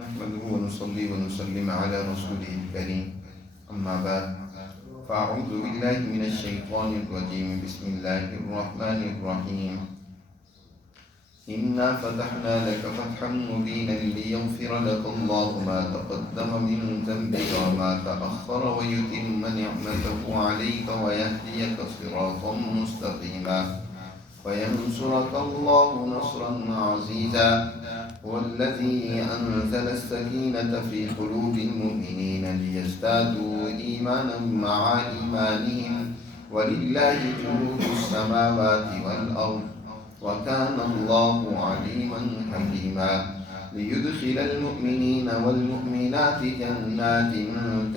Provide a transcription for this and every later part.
نحمده ونصلي ونسلم على رسوله الكريم أما بعد فأعوذ بالله من الشيطان الرجيم بسم الله الرحمن الرحيم إنا فتحنا لك فتحا مبينا ليغفر لك الله ما تقدم من ذنبك وما تأخر ويتم نعمته عليك ويهديك صراطا مستقيما وينصرك الله نصرا عزيزا والذي أنزل السكينة في قلوب المؤمنين ليزدادوا إيمانا مع إيمانهم ولله جنود السماوات والأرض وكان الله عليما حكيما ليدخل المؤمنين والمؤمنات جنات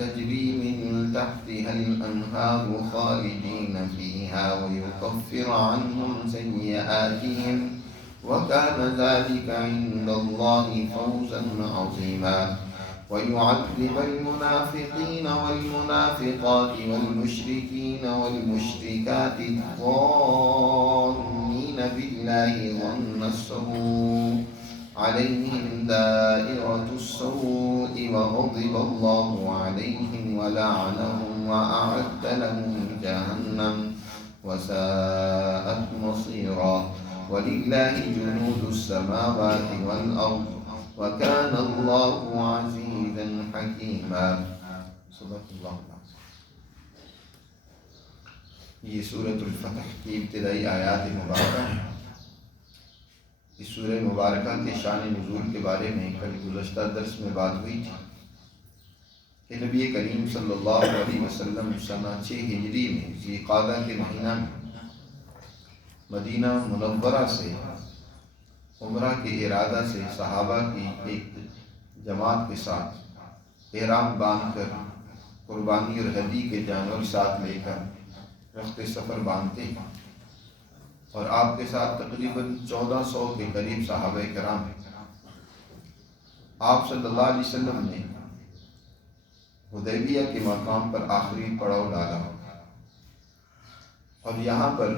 تجري من تحتها الأنهار خالدين فيها ويكفر عنهم سيئاتهم وكان ذلك عند الله فوزا عظيما ويعذب المنافقين والمنافقات والمشركين والمشركات الظانين بالله ظن السوء عليهم دائرة السوء وغضب الله عليهم ولعنهم وأعد لهم جهنم وساءت مصيرا ولله جنود السماوات والأرض وكان الله عزيزا حكيما صدق اللہ العظیم۔ یہ سورۃ الفتح کی ابتدائی آیات مبارکہ ہیں۔ اس سورہ مبارکہ کے شان نزول کے بارے میں کل گزشتہ درس میں بات ہوئی تھی کہ نبی کریم صلی اللہ علیہ وسلم سنہ 6 ہجری میں ذی قعدہ کے مہینہ میں مدینہ منورہ سے عمرہ کے ارادہ سے صحابہ کی ایک جماعت کے ساتھ احرام باندھ کر قربانی اور ہدی کے جانور ساتھ لے کر رخت سفر باندھتے ہیں، اور آپ کے ساتھ تقریباً 1400 کے قریب صحابہ کرام ہیں۔ آپ صلی اللہ علیہ وسلم نے حدیبیہ کے مقام پر آخری پڑاؤ ڈالا، اور یہاں پر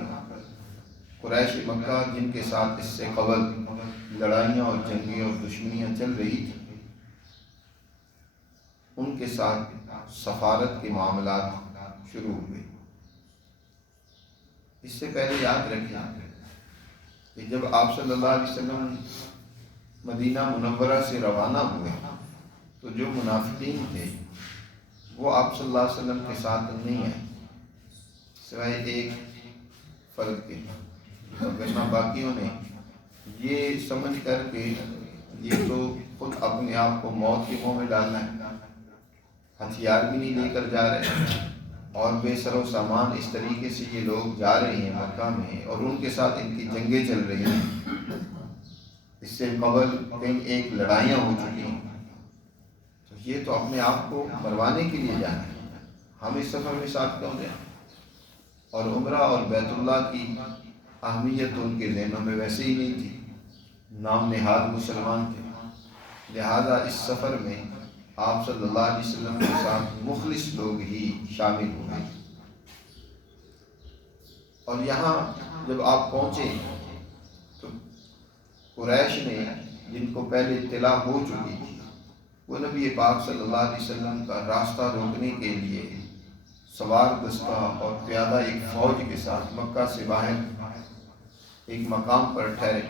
قریش مکہ جن کے ساتھ اس سے قبل لڑائیاں اور جنگیں اور دشمنیاں چل رہی تھیں، ان کے ساتھ سفارت کے معاملات شروع ہوئے۔ اس سے پہلے یاد رکھیں کہ جب آپ صلی اللہ علیہ وسلم مدینہ منورہ سے روانہ ہوئے تو جو منافقین تھے وہ آپ صلی اللہ علیہ وسلم کے ساتھ نہیں آئے، سوائے ایک فرد کے، ورنہ باقیوں نے یہ سمجھ کر کہ یہ تو خود اپنے آپ کو موت کے منہ میں ڈالنا ہے، ہتھیار بھی نہیں لے کر جا رہے اور بے سر و سامان اس طریقے سے یہ لوگ جا رہے ہیں مکہ میں، اور ان کے ساتھ ان کی جنگیں چل رہی ہیں، اس سے قبل کئی ایک لڑائیاں ہو چکی ہیں، تو یہ تو اپنے آپ کو مروانے کے لیے جانا ہے، ہم اس سفر میں ساتھ کیوں جائیں؟ اور عمرہ اور بیت اللہ کی اہمیت ان کے ذہنوں میں ویسے ہی نہیں تھی، نام نہاد مسلمان تھے، لہذا اس سفر میں آپ صلی اللہ علیہ وسلم کے ساتھ مخلص لوگ ہی شامل ہوئے۔ اور یہاں جب آپ پہنچے تو قریش نے، جن کو پہلے اطلاع ہو چکی تھی، وہ نبی پاک صلی اللہ علیہ وسلم کا راستہ روکنے کے لیے سوار دستہ اور پیادہ ایک فوج کے ساتھ مکہ سے باہر ایک مقام پر ٹھہرے،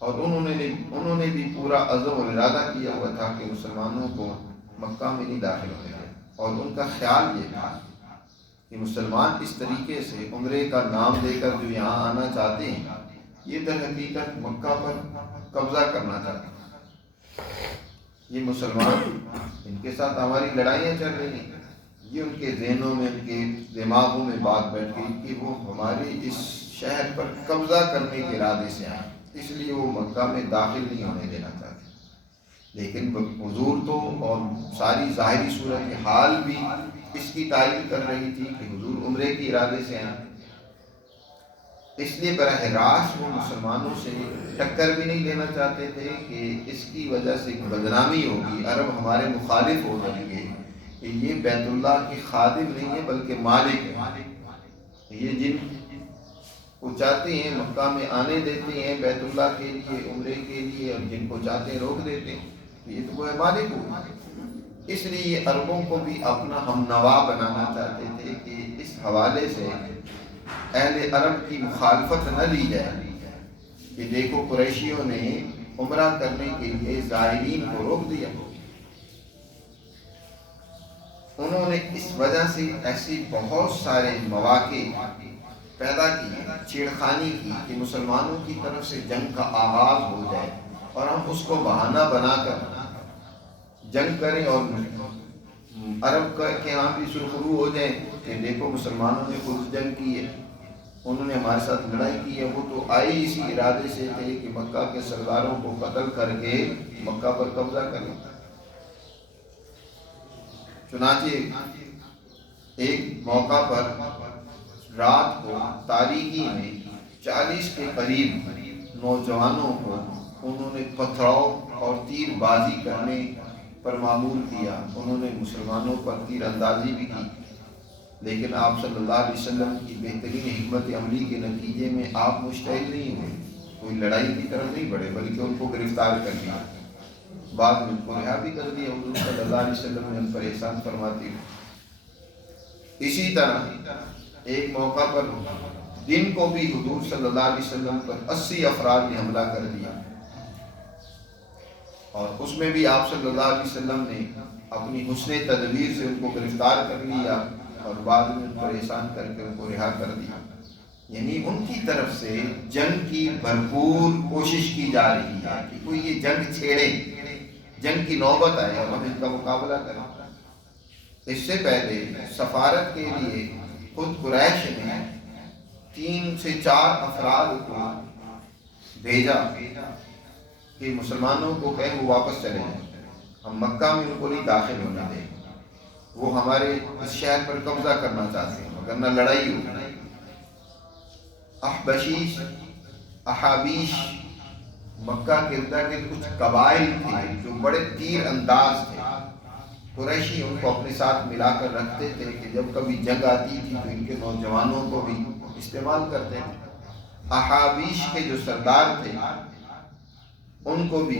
اور انہوں نے بھی پورا عزم و ارادہ کیا ہوا تھا کہ مسلمانوں کو مکہ میں نہیں داخل ہونے دیں، اور ان کا خیال یہ تھا کہ مسلمان اس طریقے سے عمرے کا نام لے کر جو یہاں آنا چاہتے ہیں، یہ در حقیقت مکہ پر قبضہ کرنا چاہتے ہیں۔ یہ مسلمان ان کے ساتھ ہماری لڑائیاں چل رہی ہیں، یہ ان کے ذہنوں میں، ان کے دماغوں میں بات بیٹھ گئی کہ وہ ہمارے اس شہر پر قبضہ کرنے کے ارادے سے آئے، اس لیے وہ مکہ میں داخل نہیں ہونے دینا چاہتے۔ لیکن حضور تو اور ساری ظاہری صورت حال بھی اس کی تائید کر رہی تھی کہ حضور عمرے کے ارادے سے آئے، اس لیے براہ راست وہ مسلمانوں سے ٹکر بھی نہیں لینا چاہتے تھے کہ اس کی وجہ سے بدنامی ہوگی، عرب ہمارے مخالف ہو جائیں گے کہ یہ بیت اللہ کی خادم نہیں ہے بلکہ مالک ہے، یہ جن کو چاہتے ہیں مکہ میں آنے دیتے ہیں بیت اللہ کے لیے، عمرے کے لیے، اور جن کو چاہتے ہیں روک دیتے ہیں۔ یہ تو وہ مالک ہوا، اس لیے یہ عربوں کو بھی اپنا ہم نوا بنانا چاہتے تھے کہ اس حوالے سے اہل عرب کی مخالفت نہ لی جائے کہ دیکھو قریشیوں نے عمرہ کرنے کے لیے زائرین کو روک دیا۔ انہوں نے اس وجہ سے ایسی بہت سارے مواقع پیدا کی، چھیڑخانی کی کہ مسلمانوں کی طرف سے جنگ کا آغاز ہو جائے اور ہم اس کو بہانہ بنا کر جنگ کریں اور عرب کے ہاں بھی سرخرو ہو جائیں کہ دیکھو مسلمانوں نے خود جنگ کی ہے، انہوں نے ہمارے ساتھ لڑائی کی ہے۔ وہ تو آئے اسی ارادے سے تھے کہ مکہ کے سرداروں کو قتل کر کے مکہ پر قبضہ کریں۔ چنانچہ ایک موقع پر رات کو تاریکی میں 40 کے قریب نوجوانوں کو انہوں نے پتھراؤ اور تیر بازی کرنے پر معمول کیا۔ انہوں نے مسلمانوں پر تیر اندازی بھی کی، لیکن آپ صلی اللہ علیہ وسلم کی بہترین حکمت عملی کے نتیجے میں آپ مشتعل نہیں ہوئے، کوئی لڑائی کی طرف نہیں بڑھے، بلکہ ان کو گرفتار کر لیا، بعد میں ان کو رہا بھی کر دیا۔ حضور صلی اللہ علیہ وسلم نے ان پر احسان فرماتے ہوئے اسی طرح ایک موقع پر دن کو بھی حضور صلی اللہ علیہ وسلم پر 80 افراد نے حملہ کر دیا، اور اس میں بھی آپ صلی اللہ علیہ وسلم نے اپنی حسن تدبیر سے ان کو گرفتار کر لیا اور بعد میں ان پر احسان کر کے ان کو رہا کر دیا۔ یعنی ان کی طرف سے جنگ کی بھرپور کوشش کی جا رہی ہے کہ کوئی یہ جنگ چھیڑے، جنگ کی نوبت آئے اور ہم ان کا مقابلہ کریں۔ اس سے پہلے سفارت کے لیے خود قریش نے 3 سے 4 افراد کو بھیجا کہ مسلمانوں کو کہیں وہ واپس چلے جائیں، ہم مکہ میں ان کو نہیں داخل ہونے دیں، وہ ہمارے اس شہر پر قبضہ کرنا چاہتے ہیں، مگر نہ لڑائی ہو۔ احابیش مکہ کے ارد گرد کچھ قبائل تھے جو بڑے تیر انداز تھے، قریشی ان کو اپنے ساتھ ملا کر رکھتے تھے کہ جب کبھی جنگ آتی تھی تو ان کے نوجوانوں کو بھی استعمال کرتے تھے۔ احابیش کے جو سردار تھے ان کو بھی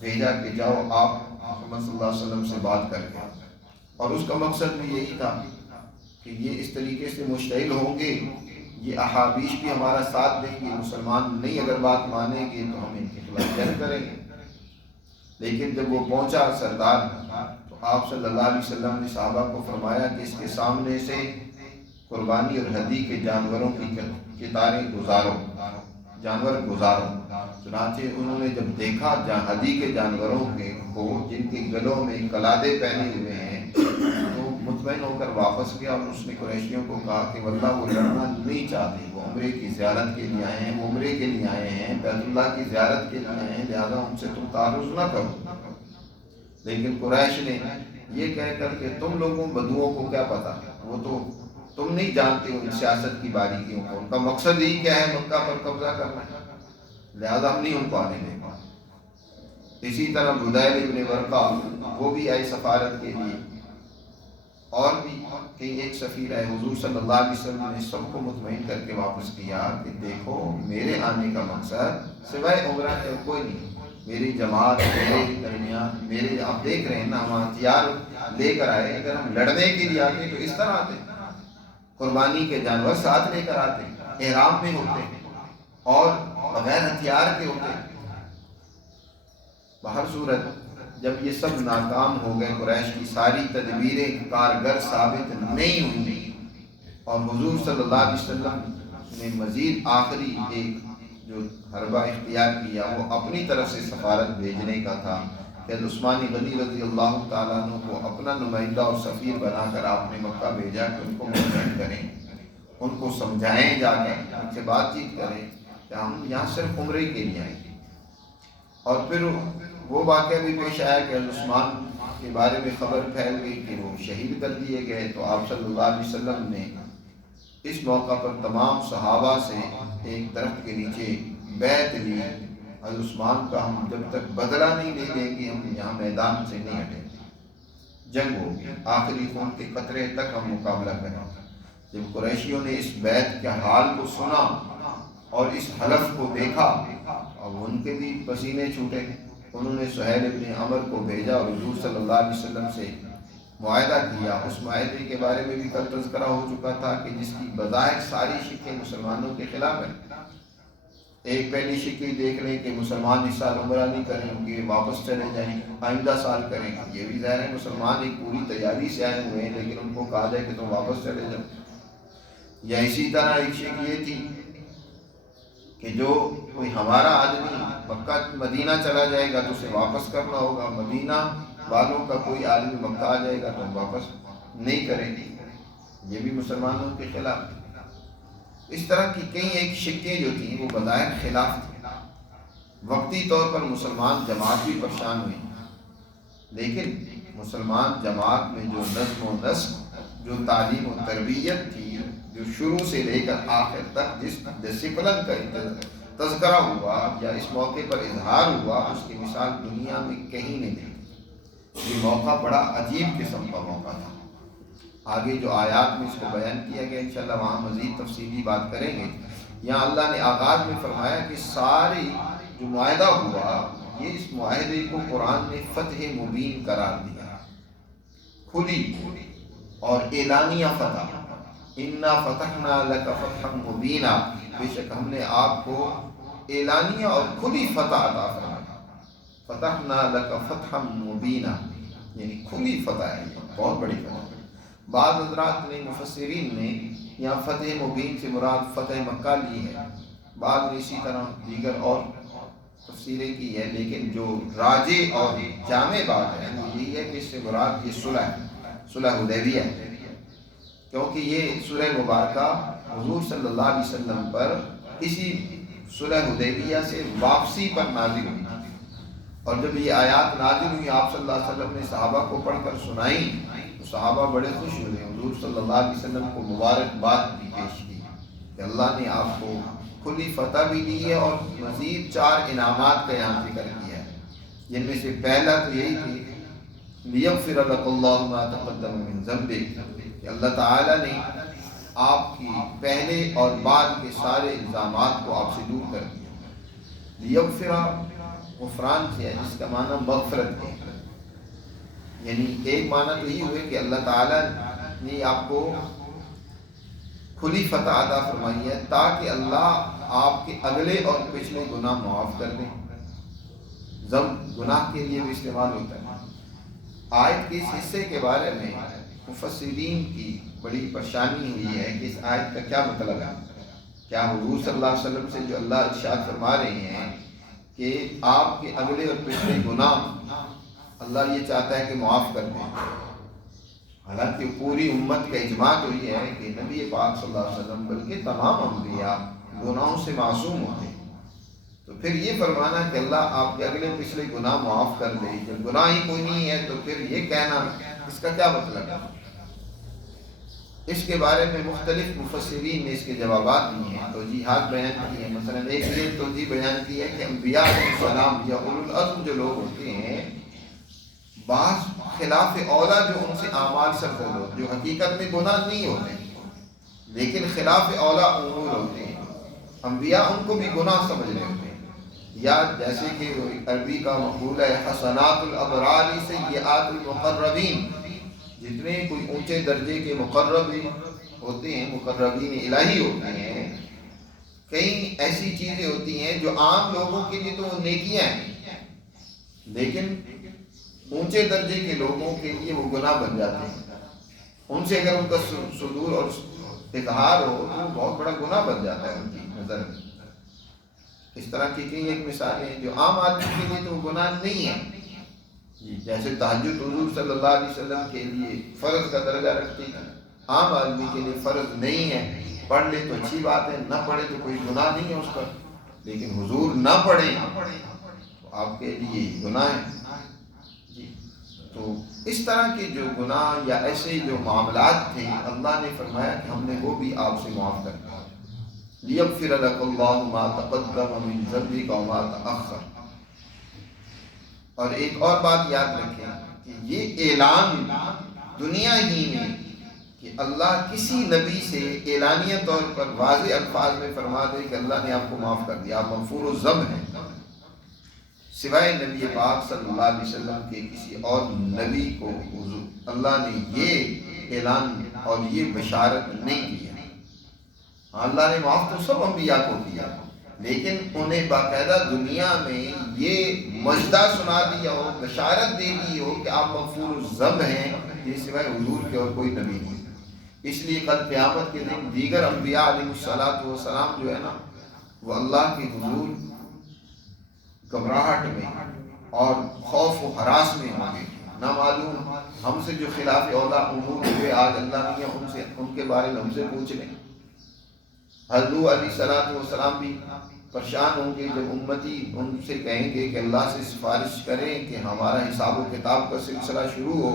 بھیجا کہ جاؤ آپ محمد صلی اللہ علیہ وسلم سے بات کر کے، اور اس کا مقصد بھی یہی تھا کہ یہ اس طریقے سے مشتعل ہوں گے، یہ احابیش بھی ہمارا ساتھ دیں گے، مسلمان نہیں اگر بات مانیں گے تو ہم ان کے خلاف جنگ کریں گے۔ لیکن جب وہ پہنچا سردار تو آپ صلی اللہ علیہ وسلم نے صحابہ کو فرمایا کہ اس کے سامنے سے قربانی اور ہدی کے جانوروں کی قطاریں گزارو، جانور گزارو۔ چنانچہ انہوں نے جب دیکھا ہدی کے جانوروں کو جن کے گلوں میں قلادے پہنے ہوئے ہیں تو مطمئن ہو کر واپس گیا، اور اس نے قریشیوں کو کہا کہ واللہ وہ لڑنا نہیں چاہتے، وہ عمرے کی زیارت کے لیے آئے ہیں، وہ عمرے کے لیے آئے ہیں، بیت اللہ کی زیارت کے لیے آئے ہیں، لہذا ان سے تم تعرض نہ کرو۔ لیکن قریش نے یہ کہہ کر کہ تم لوگوں بدوؤں کو کیا پتا، وہ تو تم نہیں جانتے ان سیاست کی باریکیوں کو، ان کا مقصد ہی کیا ہے مکہ پر قبضہ کرنا، لہذا ہم نہیں ان کو آنے دیں گے۔ اسی طرح بدیل ابن ورقہ وہ بھی آئے سفارت کے لیے، اور بھی کئی ایک سفیر آئے۔ حضور صلی اللہ علیہ وسلم نے سب کو مطمئن کر کے واپس کیا کہ دیکھو میرے آنے کا مقصد سوائے عمرہ کے کوئی نہیں، میری جماعت میرے درمیان میرے، آپ دیکھ رہے ہیں نا ہم ہتھیار لے کر آئے، اگر ہم لڑنے کے لیے آتے تو اس طرح آتے، قربانی کے جانور ساتھ لے کر آتے، احرام میں ہوتے اور بغیر ہتھیار کے ہوتے۔ بہر صورت جب یہ سب ناکام ہو گئے، قریش کی ساری تدبیریں کارگر ثابت نہیں ہوئی، اور حضور صلی اللہ علیہ وسلم نے مزید آخری ایک جو حربہ اختیار کیا وہ اپنی طرف سے سفارت بھیجنے کا تھا کہ عثمان غنی رضی اللہ تعالیٰ عنہ کو اپنا نمائندہ اور سفیر بنا کر آپ نے مکہ بھیجا کہ ان کو مطمئن کریں، ان کو سمجھائیں، جا کر ان سے بات چیت کریں کہ ہم یہاں صرف عمرے کے لیے آئے۔ اور پھر وہ واقعہ بھی پیش آیا کہ عثمان کے بارے میں خبر پھیل گئی کہ وہ شہید کر دیے گئے، تو آپ صلی اللہ علیہ وسلم نے اس موقع پر تمام صحابہ سے ایک درخت کے نیچے بیعت لی، عثمان کا ہم جب تک بدلہ نہیں لے دیں گے ہم یہاں میدان سے نہیں ہٹیں گے، جنگ ہوگی، آخری خون کے قطرے تک ہم مقابلہ کریں گے۔ جب قریشیوں نے اس بیعت کے حال کو سنا اور اس حلف کو دیکھا، اب ان کے بھی پسینے چھوٹے، انہوں نے سہیل ابن عمر کو بھیجا اور حضور صلی اللہ علیہ وسلم سے معاہدہ کیا۔ اس معاہدے کے بارے میں بھی کل تذکرہ ہو چکا تھا کہ جس کی بظاہر ساری شکیں مسلمانوں کے خلاف ہیں۔ ایک پہلی شکل دیکھ لیں کہ مسلمان اس سال عمرہ نہیں کریں گے، واپس چلے جائیں، آئندہ سال کریں گے۔ یہ بھی ظاہر ہے مسلمان ایک پوری تیاری سے آئے ہوئے ہیں، لیکن ان کو کہا جائے کہ تم واپس چلے جاؤ۔ یا اسی طرح ایک شکل یہ تھی کہ جو کوئی ہمارا آدمی مکہ مدینہ چلا جائے گا تو اسے واپس کرنا ہوگا، مدینہ والوں کا کوئی آدمی مکہ آ جائے گا تو ہم واپس نہیں کریں گے۔ یہ بھی مسلمانوں کے خلاف تھی۔ اس طرح کی کئی ایک شکیں جو تھیں وہ بظاہر خلاف تھیں۔ وقتی طور پر مسلمان جماعت بھی پریشان ہوئی، لیکن مسلمان جماعت میں جو نظم و نسق، جو تعلیم و تربیت تھی، جو شروع سے لے کر آخر تک جس ڈسپلن کا تذکرہ ہوا یا اس موقع پر اظہار ہوا، اس کی مثال دنیا میں کہیں نہیں دیکھی۔ یہ موقع بڑا عجیب قسم کا موقع تھا۔ آگے جو آیات میں اس کو بیان کیا گیا، انشاءاللہ وہاں مزید تفصیلی بات کریں گے۔ یہاں اللہ نے آغاز میں فرمایا کہ ساری جو معاہدہ ہوا، یہ اس معاہدے کو قرآن نے فتح مبین قرار دیا، کھلی اور اعلانیہ فتح۔ اِنَّا فَتَحْنَا لَكَ فَتْحًا مُبِينًا، بے شک ہم نے آپ کو اعلانیہ اور کھلی فتح عطا فرمائی۔ فَتَحْنَا لَكَ فَتْحًا مُبِينًا، یعنی کھلی فتح ہے، بہت بڑی فتح ہے۔ بعض حضرات نے مفسرین نے یہاں فتح مبین سے مراد فتح مکہ لی ہے، بعض نے اسی طرح دیگر اور تفسیریں کی ہے، لیکن جو راجح اور جامع بات ہے وہ یہی ہے کہ اس سے مراد یہ صلح ہے، صلح حدیبیہ ہے، کیونکہ یہ سورہ مبارکہ حضور صلی اللہ علیہ وسلم پر اسی صلح حدیبیہ سے واپسی پر نازل ہوئی، اور جب یہ آیات نازل ہوئی آپ صلی اللہ علیہ وسلم نے صحابہ کو پڑھ کر سنائیں تو صحابہ بڑے خوش ہوئے، حضور صلی اللہ علیہ وسلم کو مبارکباد بھی پیش کی کہ اللہ نے آپ کو کھلی فتح بھی دی ہے اور مزید 4 انعامات کا یہاں ذکر کیا ہے، جن میں سے پہلا تو یہی کہ لیغفر لک اللہ ما تقدم من ذنبک، کہ اللہ تعالیٰ نے آپ کی پہلے اور بعد کے سارے الزامات کو آپ سے دور کر دیا۔ لیغفر غفران سے ہے جس کا معنی مغفرت ہے، یعنی ایک معنی تو یہ ہوئے کہ اللہ تعالیٰ نے آپ کو کھلی فتح عطا فرمائی ہے تاکہ اللہ آپ کے اگلے اور پچھلے گناہ معاف کر دیں۔ ذنب گناہ کے لیے بھی استعمال ہوتا ہے۔ آیت کے اس حصے کے بارے میں مفسرین کی بڑی پریشانی ہوئی ہے کہ اس آیت کا کیا مطلب ہے۔ کیا حضور صلی اللہ علیہ وسلم سے جو اللہ ارشاد فرما رہے ہیں کہ آپ کے اگلے اور پچھلے گناہ اللہ یہ چاہتا ہے کہ معاف کر دیں؟ حالانکہ پوری امت کا اجماع تو یہ ہے کہ نبی پاک صلی اللہ علیہ وسلم بلکہ تمام انبیاء گناہوں سے معصوم ہوتے ہیں، تو پھر یہ فرمانا کہ اللہ آپ کے اگلے پچھلے گناہ معاف کر دے، جب گناہ ہی کوئی نہیں ہے تو پھر یہ کہنا اس کا کیا مطلب ہے؟ اس کے بارے میں مختلف مفسرین نے اس کے جوابات دیے ہیں، توجیحات بیان کی ہیں۔ مثلا ایک یہ توجیہ بیان کی ہے کہ انبیاء علیہ السلام یا اولو العزم جو لوگ ہوتے ہیں، بعض خلاف اولا جو ان سے اعمال سرزد ہوتے جو حقیقت میں گناہ نہیں ہوتے لیکن خلاف اولا امور ہوتے ہیں، انبیاء ان کو بھی گناہ سمجھ رہے ہوتے ہیں۔ یا جیسے کہ عربی کا مقول ہے حسنات الابرار سیئات المقربین، جتنے کوئی اونچے درجے کے مقرب ہوتے ہیں، مقربین الہی ہوتے ہیں، کئی ایسی چیزیں ہوتی ہیں جو عام لوگوں کے لیے تو وہ نیکیاں ہیں، لیکن اونچے درجے کے لوگوں کے لیے وہ گناہ بن جاتے ہیں۔ ان سے اگر ان کا صدور اور اظہار ہو تو وہ بہت بڑا گناہ بن جاتا ہے ان کی نظر میں۔ اس طرح کی کئی ایک مثالیں ہیں جو عام آدمی کے لیے تو وہ گناہ نہیں ہے، جیسے تہجد حضور صلی اللہ علیہ وسلم کے لیے فرض کا درجہ رکھتی ہے، عام آدمی کے لیے فرض نہیں ہے، پڑھ لے تو اچھی بات ہے، نہ پڑھے تو کوئی گناہ نہیں ہے اس پر، لیکن حضور نہ پڑھیں تو آپ کے لیے گناہ ہے۔ تو اس طرح کے جو گناہ یا ایسے جو معاملات تھے اللہ نے فرمایا کہ ہم نے وہ بھی آپ سے معاف کر دیا۔ لیغفر لک اللہ ما تقدم من ذنبک وما تأخر۔ اور ایک اور بات یاد رکھیں کہ یہ اعلان دنیا ہی میں کہ اللہ کسی نبی سے اعلانیہ طور پر واضح الفاظ میں فرما دے کہ اللہ نے آپ کو معاف کر دیا، آپ مغفور الذنب ہیں، سوائے نبی پاک صلی اللہ علیہ وسلم کے کسی اور نبی کو اللہ نے یہ اعلان اور یہ بشارت نہیں کیا۔ اللہ نے معاف تو سب انبیاء کو کیا، لیکن انہیں باقاعدہ دنیا میں یہ مجدہ سنا دیا ہو، بشارت دے دی ہو کہ آپ مغفور الذنب ہیں، یہ سوائے حضور کے اور کوئی نبی نہیں۔ اس لیے کل قیامت کے دن دیگر انبیاء علیہ السلام جو ہے نا، وہ اللہ کے حضور گھبراہٹ میں اور خوف و ہراس میں ہوں گے۔ نہ معلوم ہم سے جو خلاف اولا امور ہوئے آج اللہ نے ان کے بارے میں ہم سے پوچھ لیں۔ حضرت علیہ السلام بھی پریشان ہوں گے جب امتی ان سے کہیں گے کہ اللہ سے سفارش کریں کہ ہمارا حساب و کتاب کا سلسلہ شروع ہو۔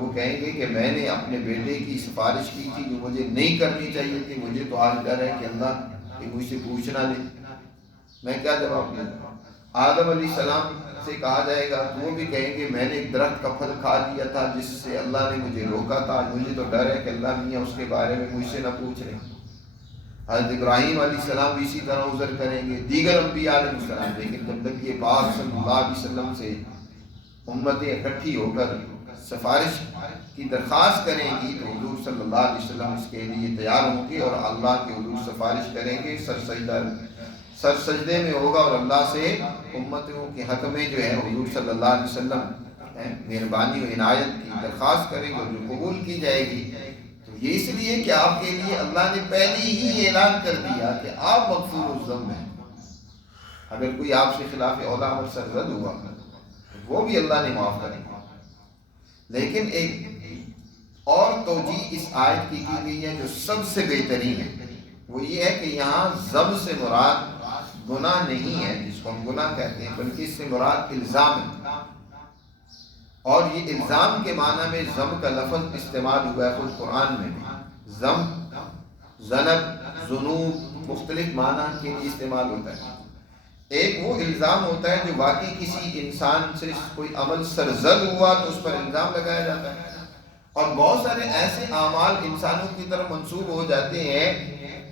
وہ کہیں گے کہ میں نے اپنے بیٹے کی سفارش کی تھی جو مجھے نہیں کرنی چاہیے تھی، مجھے تو آج ڈر ہے کہ اللہ کہ مجھ سے پوچھنا لے، میں کیا جواب دوں؟ آدم علیہ السلام سے کہا جائے گا تو وہ بھی کہیں گے میں نے ایک درخت کا پھل کھا لیا تھا جس سے اللہ نے مجھے روکا تھا، مجھے تو ڈر ہے کہ اللہ میاں اس کے بارے میں مجھ سے نہ پوچھ لیں۔ حضرت ابراہیم علیہ السلام بھی اسی طرح عذر کریں گے، دیگر انبیاء علیہ السلام۔ لیکن جب تک یہ پاک صلی اللہ علیہ وسلم سے امتیں اکٹھی ہو کر سفارش کی درخواست کریں گی تو حضور صلی اللہ علیہ وسلم اس کے لیے تیار ہوں گے اور اللہ کے حضور سفارش کریں گے، سر سجدے میں ہوگا اور اللہ سے امتوں کے حق میں جو ہے حضور صلی اللہ علیہ وسلم مہربانی و عنایت کی درخواست کریں گے اور جو قبول کی جائے گی تو یہ اس لیے کہ آپ کے لیے اللہ نے پہلے ہی اعلان کر دیا کہ آپ مغفور الذنب ہیں۔ اگر کوئی آپ سے خلاف اولا عمل سرزد ہوا تو وہ بھی اللہ نے معاف کرے گا۔ لیکن ایک اور توجیہ اس آیت کی گئی ہے جو سب سے بہترین ہے، وہ یہ ہے کہ یہاں ذنب سے مراد گناہ نہیں ہے جس کو ہم گناہ کہتے ہیں، بلکہ اس سے مراد الزام ہے۔ اور یہ الزام کے معنی میں ذنب کا لفظ استعمال ہوا ہے خود قرآن میں بھی۔ ذنب، ذنب، ذنوب مختلف معنی کے لیے استعمال ہوتا ہے۔ ایک وہ الزام ہوتا ہے جو واقعی کسی انسان سے کوئی عمل سرزد ہوا تو اس پر الزام لگایا جاتا ہے، اور بہت سارے ایسے اعمال انسانوں کی طرف منسوب ہو جاتے ہیں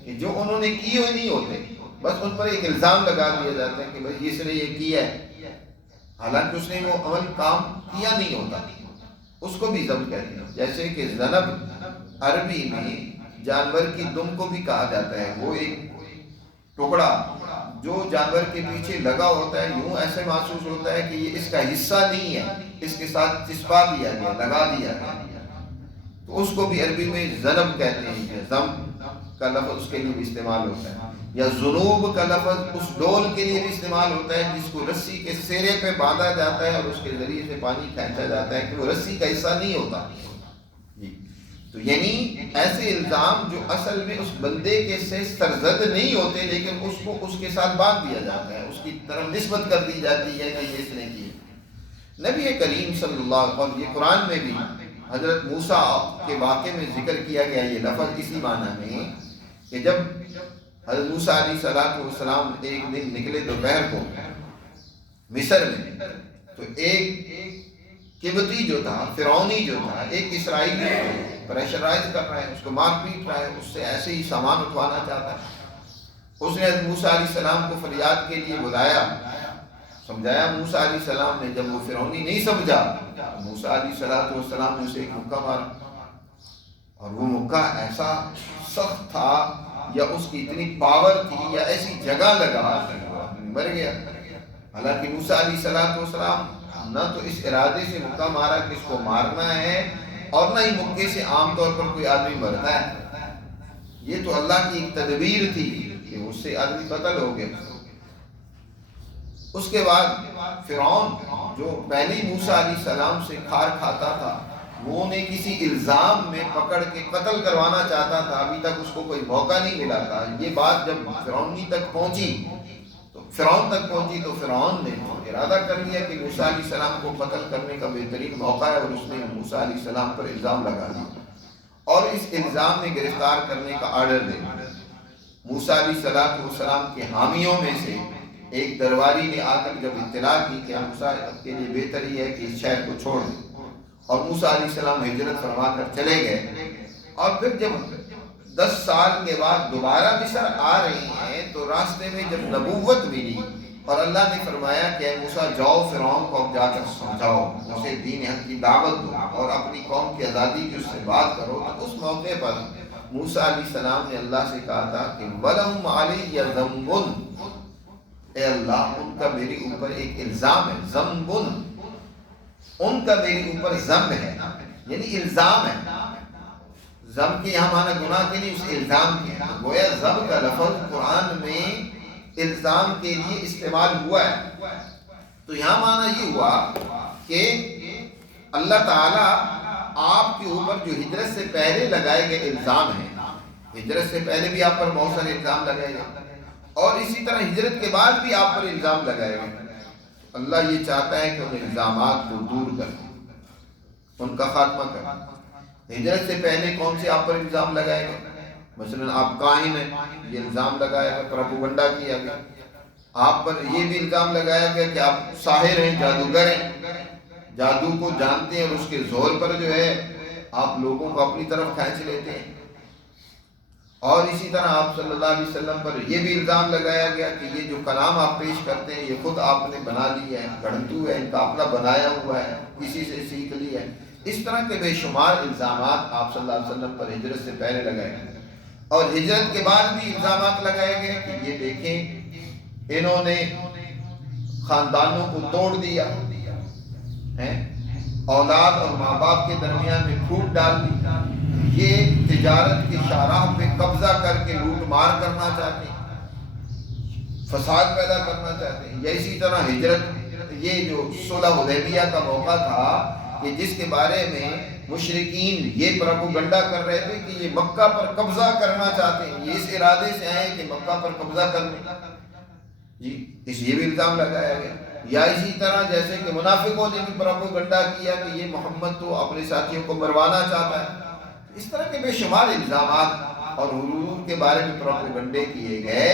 کہ جو انہوں نے کیے ہوئے نہیں ہوتے، بس ان پر ایک الزام لگا دیا جاتا ہے کہ بھائی اس نے یہ کیا ہے، حالانکہ اس نے وہ عمل کام کیا نہیں ہوتا، اس کو بھی ذنب کہتے ہیں۔ جیسے کہ ذنب عربی میں جانور کی دم کو بھی کہا جاتا ہے، وہ ایک ٹکڑا جو جانور کے پیچھے لگا ہوتا ہے، یوں ایسے محسوس ہوتا ہے کہ یہ اس کا حصہ نہیں ہے، اس کے ساتھ چسپا دیا گیا، لگا دیا گیا، تو اس کو بھی عربی میں ذنب کہتے ہیں۔ ذنب کا لفظ اس کے لیے بھی استعمال ہوتا ہے، یا ذنوب کا لفظ اس ڈول کے لیے بھی استعمال ہوتا ہے جس کو رسی کے سرے پہ باندھا جاتا ہے اور اس کے ذریعے سے پانی کھینچا جاتا ہے کہ وہ رسی کا حصہ نہیں ہوتا۔ تو یعنی ایسے الزام جو اصل میں اس بندے کے سے سرزد نہیں ہوتے لیکن اس کو اس کے ساتھ باندھ دیا جاتا ہے، اس کی طرف نسبت کر دی جاتی ہے کہ یہ اس نے کی۔ نبی کریم صلی اللہ علیہ وسلم، اور یہ قرآن میں بھی حضرت موسیٰ کے واقعے میں ذکر کیا گیا یہ لفظ اسی معنی میں کہ جب حضرت موسیٰ علیہ السلام ایک دن نکلے دوپہر کو مصر میں، تو ایک قبطی جو تھا، فرعونی جو تھا، ایک اسرائیلی پریشرائز کر رہا ہے، اس کو مار پیٹ رہا ہے، اس سے ایسے ہی سامان اٹھوانا چاہتا ہے۔ اس نے حضرت موسیٰ علیہ السلام کو فریاد کے لیے بلایا، سمجھایا موسیٰ علیہ السلام نے۔ جب وہ فرعونی نہیں سمجھا، موسیٰ علیہ السلام نے اسے ایک مکہ مارا، اور وہ مکہ ایسا سخت تھا یا اس کی اتنی پاور تھی یا ایسی جگہ لگا مر گیا۔ حالانکہ موسیٰ علیہ السلام نہ تو اس ارادے سے مکہ مارا کہ اس کو مارنا ہے، اور نہ ہی مکے سے عام طور پر کوئی آدمی مرتا ہے، یہ تو اللہ کی ایک تدبیر تھی کہ اس سے آدمی قتل ہو گیا۔ اس کے بعد فرعون جو پہلی موسیٰ علیہ السلام سے کھار کھاتا تھا، وہ انہیں کسی الزام میں پکڑ کے قتل کروانا چاہتا تھا، ابھی تک اس کو کوئی موقع نہیں ملا تھا۔ یہ بات جب فرعون تک پہنچی تو فرعون نے ارادہ کر لیا کہ موسیٰ علیہ السلام کو قتل کرنے کا بہترین موقع ہے، اور اس نے موسیٰ علیہ السلام پر الزام لگا دیا اور اس الزام میں گرفتار کرنے کا آرڈر دے دیا۔ موسیٰ علیہ السلام کے حامیوں میں سے ایک درباری نے آ کر جب اطلاع کی کہ موسیٰ کے لیے بہتر ہی ہے کہ اس شہر کو چھوڑ دیں، اور موسیٰ علیہ السلام ہجرت فرما کر چلے گئے، اور پھر جب 10 سال کے بعد دوبارہ مصر آ رہی ہیں تو راستے میں جب نبوت ملی اور اللہ نے فرمایا کہ اے موسیٰ جاؤ فرعون کو اب جا کر سمجھاؤ، اسے دین حق کی دعوت دو اور اپنی قوم کی آزادی کی اس سے بات کرو۔ تو اس موقع پر موسیٰ علیہ السلام نے اللہ سے کہا تھا کہ وَلَهُمْ عَلَيَّ ذَنْبٌ، اے اللہ ان کا میرے اوپر ایک الزام ہے، ذنبٌ، ان کا میرے اوپر ذنب ہے، یعنی الزام ہے۔ ذنب کے یہاں معنی گناہ کے نہیں، اس الزام کے ہے۔ گویا ذنب کا لفظ قرآن میں الزام کے لیے استعمال ہوا ہے۔ تو یہاں معنی یہ ہوا کہ اللہ تعالیٰ آپ کے اوپر جو ہجرت سے پہلے لگائے گئے الزام ہیں، ہجرت سے پہلے بھی آپ پر بہت سارے الزام لگائے گئے اور اسی طرح ہجرت کے بعد بھی آپ پر الزام لگائے گئے، اللہ یہ چاہتا ہے کہ ان الزامات کو دور کر دیں، ان کا خاتمہ کر دیں۔ ہجرت سے پہلے کون سے آپ پر الزام لگائے گئے؟ مثلا آپ کاہن ہیں، یہ الزام لگایا گیا، پروپیگنڈا کیا گیا۔ آپ پر یہ بھی الزام لگایا گیا کہ آپ ساحر ہیں، جادوگر ہیں، جادو کو جانتے ہیں اور اس کے زور پر جو ہے آپ لوگوں کو اپنی طرف کھینچ لیتے ہیں۔ اور اسی طرح آپ صلی اللہ علیہ وسلم پر یہ بھی الزام لگایا گیا کہ یہ جو کلام آپ پیش کرتے ہیں یہ خود آپ نے بنا لیا ہے، گھڑنتو ہے، ان کا اپنا بنایا ہوا ہے، کسی سے سیکھ لیا ہے۔ اس طرح کے بے شمار الزامات آپ صلی اللہ علیہ وسلم پر ہجرت سے پہلے لگائے گئے اور ہجرت کے بعد بھی الزامات لگائے گئے کہ یہ دیکھیں انہوں نے خاندانوں کو توڑ دیا ہے، اولاد اور ماں باپ کے درمیان میں پھوٹ ڈال دی، یہ تجارت کی شاہراہ پہ قبضہ کر کے لوٹ مار کرنا چاہتے ہیں، فساد پیدا کرنا چاہتے ہیں۔ یا اسی طرح ہجرت، یہ جو صلح حدیبیہ کا موقع تھا کہ جس کے بارے میں مشرکین یہ پروپیگنڈا کر رہے تھے کہ یہ مکہ پر قبضہ کرنا چاہتے ہیں، یہ اس ارادے سے آئے کہ مکہ پر قبضہ کرنے، جی اس یہ بھی الزام لگایا گیا۔ یا اسی طرح جیسے کہ منافقوں نے بھی پروپیگنڈا کیا کہ یہ محمد تو اپنے ساتھیوں کو مروانا چاہتا ہے۔ اس طرح کے بے شمار الزامات اور حضور کے بارے میں پروپیگنڈے کیے گئے۔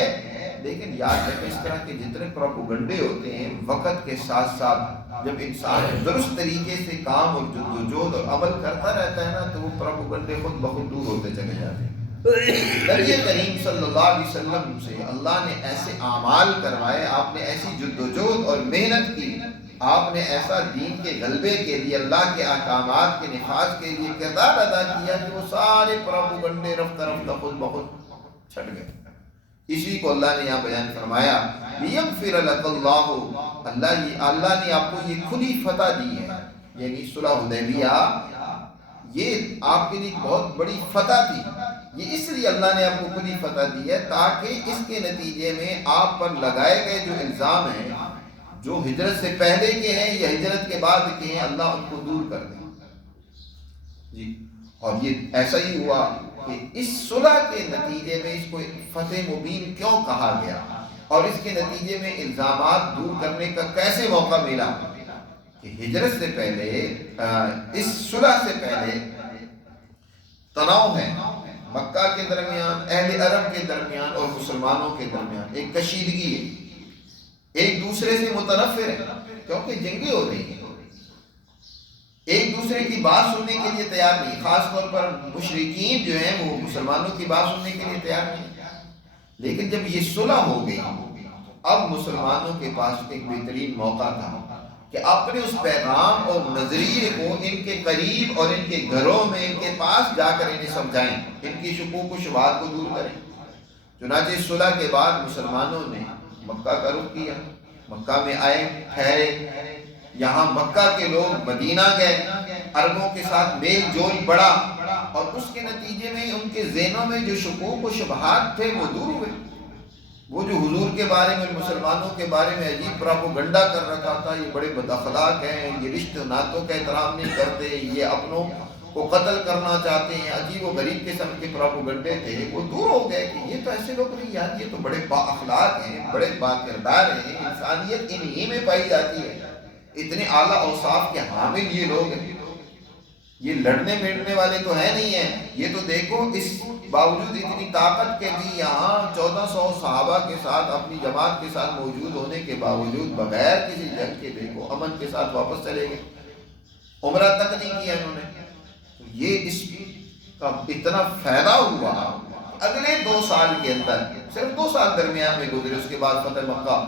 لیکن یاد رکھیں اس طرح کے جتنے پروپیگنڈے ہوتے ہیں وقت کے ساتھ ساتھ جب انسان درست طریقے سے کام اور جدوجہد اور عمل کرتا رہتا ہے نا تو وہ پروپیگنڈے خود بخود دور ہوتے چلے جاتے ہیں۔ نبی کریم صلی اللہ علیہ وسلم سے اللہ نے ایسے اعمال کروائے، آپ نے ایسی جدوجہد اور محنت کی، آپ نے ایسا دین کے غلبے کے لیے، اللہ کے احکامات کے نفاذ کے لیے کردار ادا کیا کہ وہ سارے پروپیگنڈے رفتہ رفتہ خود بخود چھٹ گئے۔ اسی کو اللہ نے یہاں بیان فرمایا لیغفر لک اللہ نے آپ کو یہ کھلی فتح دی ہے، یعنی صلح حدیبیہ یہ آپ کے لیے بہت بڑی فتح تھی۔ یہ اس لیے اللہ نے آپ کو کھلی فتح دی ہے تاکہ اس کے نتیجے میں آپ پر لگائے گئے جو الزام ہیں، جو ہجرت سے پہلے کے ہیں یا ہجرت کے بعد کے ہیں، اللہ ان کو دور کر دے جی۔ اور یہ ایسا ہی ہوا کہ اس صلح کے نتیجے میں اس کو فتح مبین کیوں کہا گیا اور اس کے نتیجے میں الزامات دور کرنے کا کیسے موقع ملا کہ ہجرت سے پہلے اس صلح سے پہلے تناؤ ہے مکہ کے درمیان، اہل عرب کے درمیان اور مسلمانوں کے درمیان، ایک کشیدگی ہے، ایک دوسرے سے متنفر ہے کیونکہ جنگیں ہو رہی ہیں، ایک دوسرے کی بات سننے کے لیے تیار نہیں، خاص طور پر مشرکین جو ہیں وہ مسلمانوں کی بات سننے کے لیے تیار نہیں۔ لیکن جب یہ صلح ہو گئی اب مسلمانوں کے پاس ایک بہترین موقع تھا کہ اپنے اس پیغام اور نظریے کو ان کے قریب اور ان کے گھروں میں ان کے پاس جا کر انہیں سمجھائیں، ان کی شکوک و شبہات کو دور کریں۔ چنانچہ صلح کے بعد مسلمانوں نے مکہ کا رخ کیا، مکہ میں آئے، ٹھہرے، یہاں مکہ کے لوگ مدینہ گئے، عربوں کے ساتھ میل جول بڑھا اور اس کے نتیجے میں ان کے ذہنوں میں جو شکوک و شبہات تھے وہ دور ہوئے۔ وہ جو حضور کے بارے میں، مسلمانوں کے بارے میں عجیب پروپیگنڈا کر رکھا تھا، یہ بڑے بد اخلاق ہیں، یہ رشتہ ناتوں کا احترام نہیں کرتے، یہ اپنوں کو قتل کرنا چاہتے ہیں، عجیب و غریب قسم کے پروپیگنڈے تھے، وہ دور ہو گئے کہ یہ تو ایسے لوگ نہیں، یار یہ تو بڑے با اخلاق ہیں، بڑے با کردار ہیں، انسانیت انہی میں پائی جاتی ہے، اتنے اعلیٰ اوصاف کے حامل یہ لوگ ہیں، یہ لڑنے میڑنے والے تو ہیں نہیں ہیں۔ یہ تو دیکھو اس باوجود اتنی طاقت کے بھی یہاں 1400 صحابہ کے ساتھ اپنی جماعت کے ساتھ موجود ہونے کے باوجود بغیر کسی جنگ کے دیکھو امن کے ساتھ واپس چلے گئے، عمرہ تک نہیں کیا انہوں نے۔ تو یہ اس کا اتنا فائدہ ہوا، اگلے 2 سال کے اندر، صرف 2 سال درمیان میں گزرے، اس کے بعد فتح مکہ،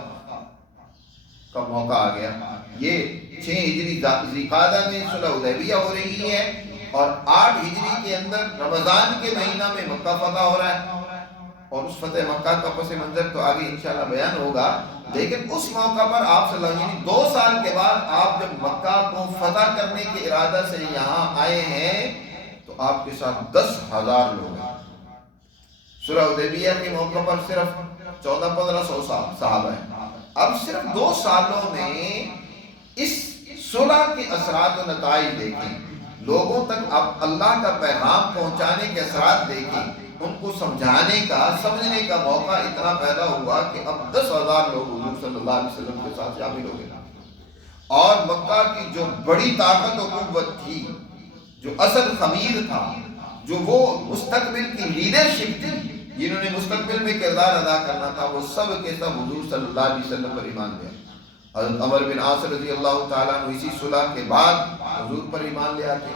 کا موقع آ گیا. یہ 6 ہجری ذوالقعدہ میں صلح حدیبیہ ہو رہی ہے اور 8 ہجری کے اندر رمضان کے مہینہ میں مکہ فتح ہو رہا ہے. اور اس فتح مکہ کا پس منظر تو آگے انشاءاللہ بیان ہوگا. لیکن اس موقع پر آپ صلی اللہ علیہ وسلم 2 سال کے بعد آپ جب مکہ کو فتح کرنے کے ارادہ سے یہاں آئے ہیں تو آپ کے ساتھ 10,000 لوگ ہیں. صلح حدیبیہ کے موقع پر صرف 1400-1500 صحابہ ہیں. اب صرف 2 سالوں میں اس صلح کے اثرات و نتائج دیکھیں, لوگوں تک اب اللہ کا پیغام پہنچانے کے اثرات دیکھیں, ان کو سمجھانے کا سمجھنے کا موقع اتنا پیدا ہوا کہ اب 10,000 لوگ حضور صلی اللہ علیہ وسلم کے ساتھ شامل ہو گئے. اور مکہ کی جو بڑی طاقت و قوت تھی, جو اصل خمیر تھا, جو وہ مستقبل کی لیڈرشپ تھی جنہوں نے مستقبل میں کردار ادا کرنا تھا, وہ سب کے سب حضور صلی اللہ علیہ وسلم پر ایمان لے. حضرت عمر بن عاص رضی اللہ تعالیٰ عنہ اسی صلح کے بعد حضور پر ایمان لے آتے.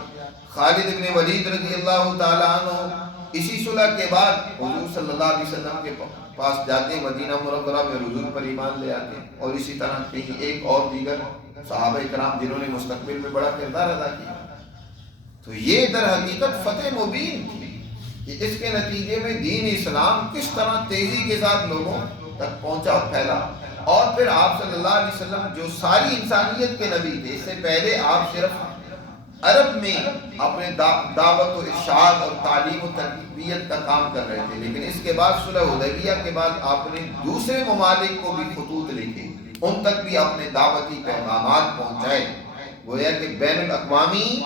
خالد بن ولید رضی اللہ تعالیٰ عنہ اسی صلح کے بعد حضور صلی اللہ علیہ وسلم کے پاس جاتے, مدینہ منورہ میں حضور پر ایمان لے آتے. اور اسی طرح کہیں ایک اور دیگر صحابہ کرام جنہوں نے مستقبل میں بڑا کردار ادا کیا. تو یہ در حقیقت فتح مبین تھی کہ اس کے نتیجے میں دین اسلام کس طرح تیزی کے ساتھ لوگوں تک پہنچا اور پھیلا. اور پھر آپ صلی اللہ علیہ وسلم جو ساری انسانیت کے نبی تھے, اس سے پہلے آپ صرف عرب میں اپنے دعوت و ارشاد اور تعلیم و تربیت کا کام کر رہے تھے. لیکن اس کے بعد صلح حدیبیہ کے بعد آپ نے دوسرے ممالک کو بھی خطوط لکھے, ان تک بھی اپنے دعوتی پیغامات پہنچائے. گویا کہ بین الاقوامی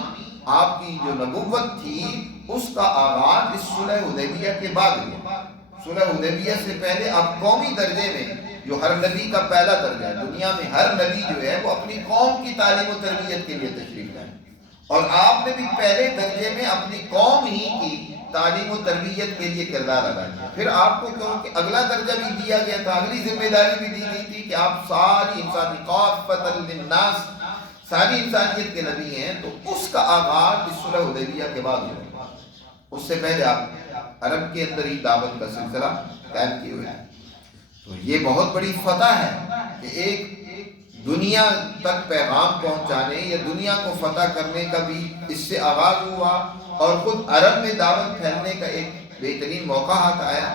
آپ کی جو نبوت تھی اس کا آغاز اس صلح حدیبیہ کے بعد ہوا. صلح حدیبیہ سے پہلے آپ قومی درجے میں, جو ہر نبی کا پہلا درجہ ہے, دنیا میں ہر نبی جو ہے وہ اپنی قوم کی تعلیم و تربیت کے لیے تشریف لائے, اور آپ نے بھی پہلے درجے میں اپنی قوم ہی کی تعلیم و تربیت کے لیے کردار ادا کیا. پھر آپ کو کہو کہ اگلا درجہ بھی دیا گیا تھا, اگلی ذمہ داری بھی دی گئی تھی کہ آپ ساری انسانی کافۃ للناس, ساری انسانیت کے نبی ہیں. تو اس کا آغاز اس صلح حدیبیہ کے بعد ہوا. اس سے پہلے آپ عرب کے اندر ہی دعوت کا سلسلہ قائم کیے ہوئے ہیں. تو یہ بہت بڑی فتح ہے کہ ایک دنیا تک پیغام پہنچانے یا دنیا کو فتح کرنے کا بھی اس سے آغاز ہوا, اور خود عرب میں دعوت پھیلنے کا ایک بہترین موقع ہاتھ آیا.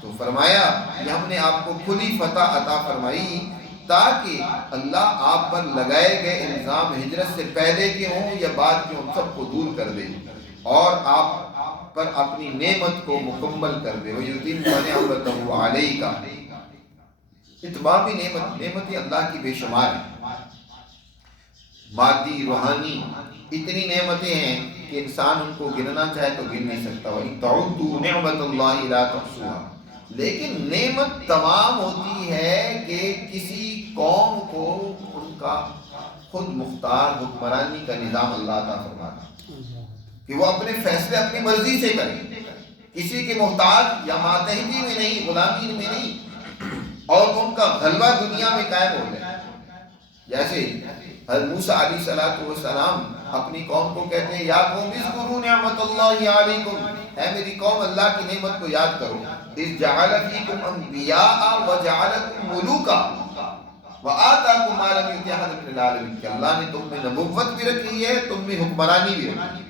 تو فرمایا کہ ہم نے آپ کو کھلی فتح عطا فرمائی تاکہ اللہ آپ پر لگائے گئے الزام ہجرت سے پہلے کے ہوں یا بعد کے ہوں سب کو دور کر دے, اور آپ پر اپنی نعمت کو مکمل کر دے. وَيُتِمَّ نِعْمَتَهُ عَلَيْكَ, اتمامی نعمتیں اللہ کی بے شمار ہیں, مادی روحانی اتنی نعمتیں ہیں کہ انسان ان کو گننا چاہے تو گن نہیں سکتا. وَإِن تَعُدُّوا نِعْمَتَ اللَّهِ لَا تُحْصُوهَا, لیکن نعمت تمام ہوتی ہے کہ کسی قوم کو ان کا خود مختار حکمرانی کا نظام اللہ عطا فرماتا کہ وہ اپنے فیصلے اپنی مرضی سے کریں, کسی کے محتاج یا ماتحتی میں نہیں, غلامی میں نہیں, اور ان کا غلبہ دنیا میں قائم ہو گیا. جیسے حضرت موسیٰ علیہ السلام اپنی قوم کو کہتے ہیں, یا قوم اذکروا نعمت اللہ علیکم, اے میری قوم اللہ کی نعمت کو یاد کرو. اذ جعل فیکم انبیاء وجعلکم ملوکا وآتاکم ما لم یؤت احدا من العالمین, کہ اللہ نے تم میں نبوت بھی رکھی ہے, تم میں حکمرانی بھی رکھی ہے.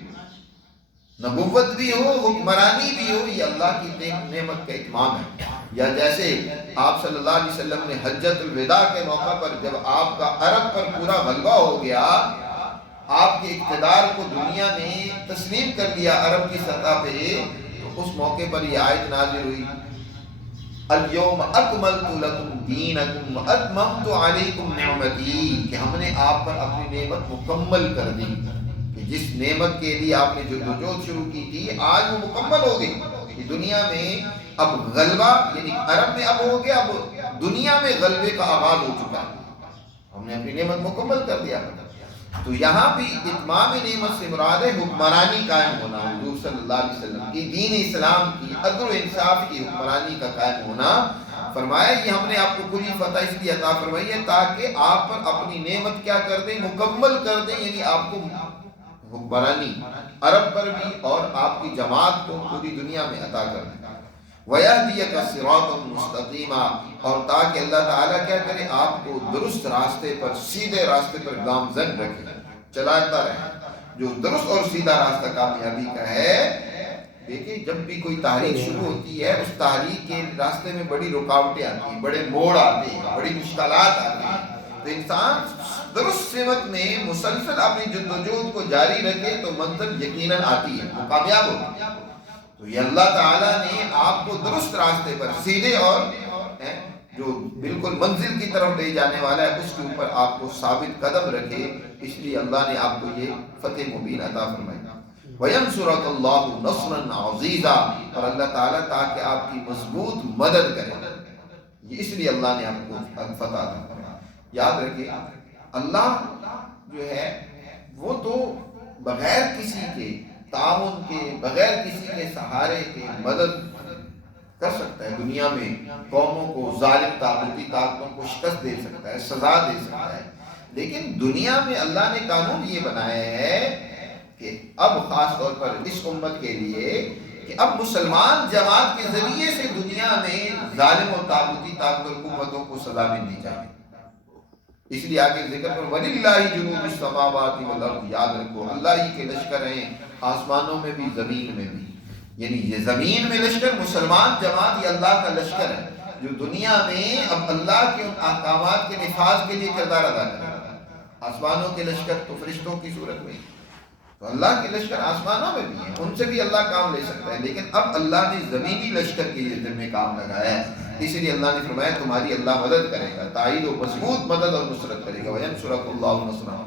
نبوت بھی ہو, حکمرانی بھی ہو, یہ اللہ کی نعمت کا اتمام ہے. یا جیسے آپ صلی اللہ علیہ وسلم نے حجۃ الوداع کے موقع پر جب آپ کا عرب پر پورا غلبہ ہو گیا, آپ کے اقتدار کو دنیا نے تسلیم کر لیا عرب کی سطح پہ, تو اس موقع پر یہ آیت نازل ہوئی, اليوم اکملت لکم دینکم واتممت علیکم نعمتی, کہ ہم نے آپ پر اپنی نعمت مکمل کر دی, کہ جس نعمت کے لیے آپ نے جدوجہد شروع کی تھی آج وہ مکمل ہو گئی. کہ دنیا میں اب غلبہ, یعنی عرب میں اب ہو گیا, اب دنیا میں غلبے کا آغاز ہو چکا ہے, ہم نے اپنی نعمت مکمل کر دیا. تو یہاں بھی اتمام نعمت سے مراد ہے حکمرانی قائم ہونا, حضور صلی اللہ علیہ وسلم کی دین اسلام کی عدل و انصاف کی حکمرانی کا قائم ہونا. فرمایا یہ ہم نے آپ کو کلی فتح اس لیے عطا فرمائی ہے تاکہ آپ پر اپنی نعمت کیا کر دیں, مکمل کر دیں, یعنی آپ کو حکمرانی عرب پر بھی اور آپ کی جماعت کو پوری دنیا میں عطا کر دیں. وَيَهْدِيَكَ صِرَاطًا مُسْتَقِيمًا، اور تاکہ اللہ تعالیٰ کیا کرے، آپ کو درست راستے پر، سیدھے راستے پر گامزن رکھے، چلاتا رہے، جو درست اور سیدھا راستہ کامیابی کا ہے۔ دیکھیں جب بھی کوئی تحریک شروع ہوتی ہے، اس تحریک کے راستے میں بڑی رکاوٹیں آتی ہیں، بڑے موڑ آتے ہیں، بڑی مشکلات آتی ہیں، تو انسان درست سمت میں مسلسل اپنی جدوجہد کو جاری رکھے تو منزل یقیناً آتی ہے، وہ کامیاب ہوتی ہے۔ تو یہ اللہ تعالیٰ نے آپ کو درست راستے پر، سیدھے اور جو بالکل منزل کی طرف لے جانے والا ہے، اس کے اوپر آپ کو ثابت قدم رکھے، اس لیے اللہ نے آپ کو یہ فتح مبین عطا فرمائی۔ وَيَنْصُرَكَ اللَّهُ نَصْرًا عَزِيزًا، اور اللہ تعالیٰ تاکہ آپ کی مضبوط مدد کرے، یہ اس لیے اللہ نے آپ کو فتح عطا فرمائی۔ یاد رکھیے اللہ جو ہے وہ تو بغیر کسی کے تعاون کے، بغیر کسی کے سہارے کے مدد کر سکتا ہے، دنیا میں قوموں کو، ظالم طاغوتی طاقتوں کو شکست دے سکتا ہے، سزا دے سکتا ہے، لیکن دنیا میں اللہ نے قانون یہ بنایا ہے کہ اب خاص طور پر اس امت کے لیے کہ اب مسلمان جماعت کے ذریعے سے دنیا میں ظالم و طاغوتی طاقت اور حکومتوں کو سزا ملنی چاہیے۔ اس لیے آگے ذکر پر وَلِلَّهِ جُنُودُ السَّمَاوَاتِ وَالْأَرْضِ، یاد رکھو اللہ ہی کے لشکر ہیں، آسمانوں میں بھی زمین میں بھی، یعنی یہ زمین میں لشکر مسلمان جماعت یہ اللہ کا لشکر ہے جو دنیا میں اب اللہ کے ان احکامات کے نفاذ کے لیے کردار ادا کرے گا۔ آسمانوں کے لشکر تو فرشتوں کی صورت میں، تو اللہ کے لشکر آسمانوں میں بھی ہیں، ان سے بھی اللہ کام لے سکتا ہے، لیکن اب اللہ نے زمینی لشکر کے لیے ذمہ کام لگایا ہے، اس لیے اللہ نے فرمایا تمہاری اللہ مدد کرے گا، تائید و مضبوط مدد اور نصرت کرے گا۔ وَيَنْصُرَكَ اللَّهُ نَصْرًا،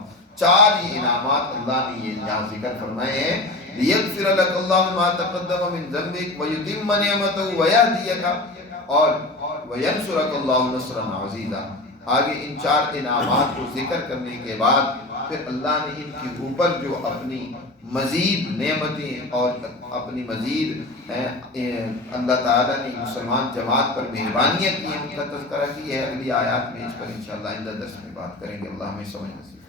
چار یہ انعامات اللہ نے یہ یہاں ذکر فرمائے ہیں، لِيَغْفِرَ لَكَ اللَّهُ مَا تَقَدَّمَ مِن ذَنبِكَ وَيُتِمَّ نِعْمَتَهُ وَيَهْدِيَكَ، اور وَيَنْصُرَكَ اللَّهُ نَصْرًا عَزِيزًا۔ آگے ان چار انعامات کو ذکر کرنے کے بعد پھر اللہ نے ان کے اوپر جو اپنی مزید نعمتیں اور اپنی مزید اللہ تعالیٰ نے مسلمان جماعت پر مہربانیاں کی ہیں، ان کا تذکرہ کی ہے۔ اگلی آیات میں اس پر انشاءاللہ آئندہ درس میں بات کریں گے۔ اللہ ہمیں سمجھ نصیب